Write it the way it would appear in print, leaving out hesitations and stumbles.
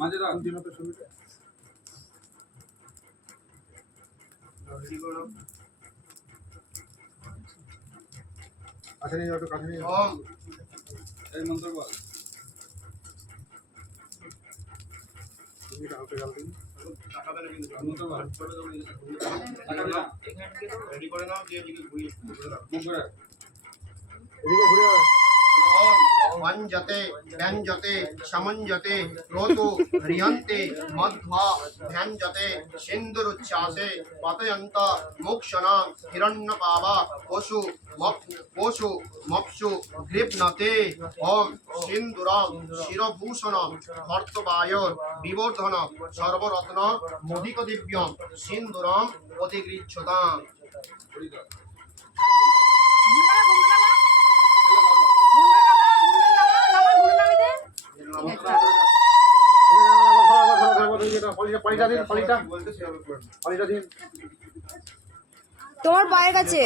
মাঝে রাখ দিন তো ছবিটা আচ্ছা নিয়ে একটু কাছে নিয়ে ওম এই মন্ত্র বল তুমি কাউকে গাল দিন টাকা দেন কিন্তু মন্ত্র বল টাকা না রেডি করে নাও যে দিকে ঘুরিয়ে মন্ত্র এদিকে ঘুরে वंजते व्यंजते समंजते क्रोतो ह्रियन्ते मध्वा व्यंजते सिंदुरुच्छासे पतयन्त मोक्षणा हिरण्यपावा पशु मप्सु गृह्णते ओम सिंदूरं शिरभूषणं भर्तवायोर विवर्धन सर्वरत्न मोदिक दिव्यं सिंदूरं प्रतिगृह्यताम् তোমার পায়ের কাছে